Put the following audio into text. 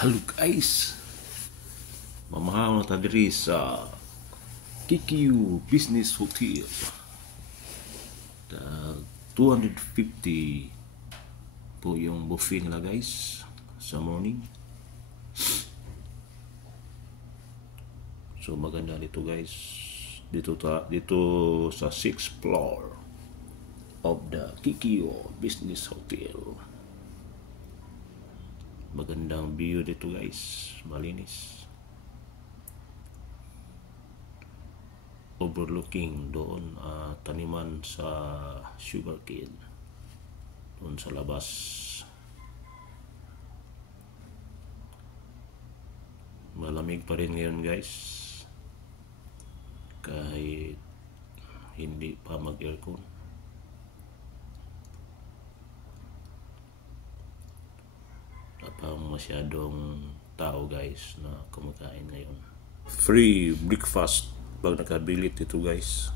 Hello guys, mamahaw na tayo diri sa KQ Business Hotel. 250 po yung buffet nila guys sa morning. So maganda dito guys, dito sa 6th floor of the KQ Business Hotel. Magandang view dito guys, malinis, overlooking doon taniman sa sugarcane doon sa labas. Malamig pa rin ngayon guys, kahit hindi pa mag-aircon. Pang masyadong tao guys na kumakain ngayon. Free breakfast pag nakabilit ito guys.